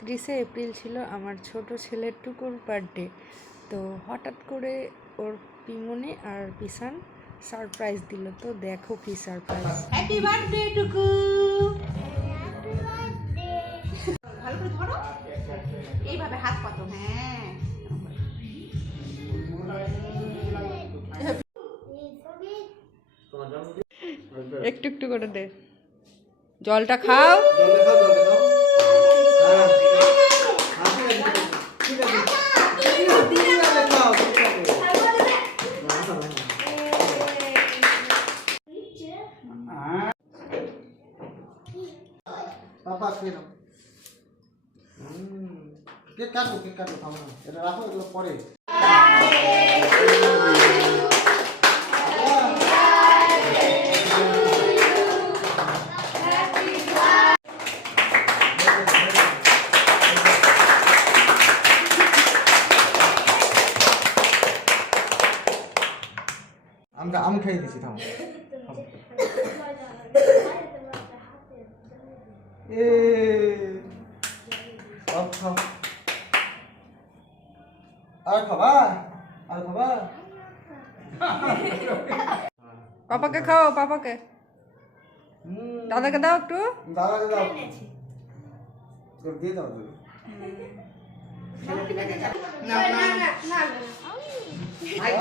31শে April ছিল আমার ছোট ছেলের টুকুর বার্থডে। তো হঠাৎ করে ওর পিমনি আর পিসান সারপ্রাইজ দিল। তো দেখো কি সারপ্রাইজ। হ্যাপি বার্থডে টুকু। ভালো করে ধরো, এইভাবে হাত পাতো। হ্যাঁ, একটু একটু করে দে, জলটা খাও। পাপা খেয়ে নাও। কেক কাটো, কেক কাটো, থামো না, এটা রাখো, এগুলো পরে। আম খাইয়ে দিচ্ছি, থামো। আর খাবা, আর খাবা। পাপাকে খাও, পাপাকে। দাদাকে দাও একটু। দাদাকে দাও, দিয়ে দাও। না না না না, ভাই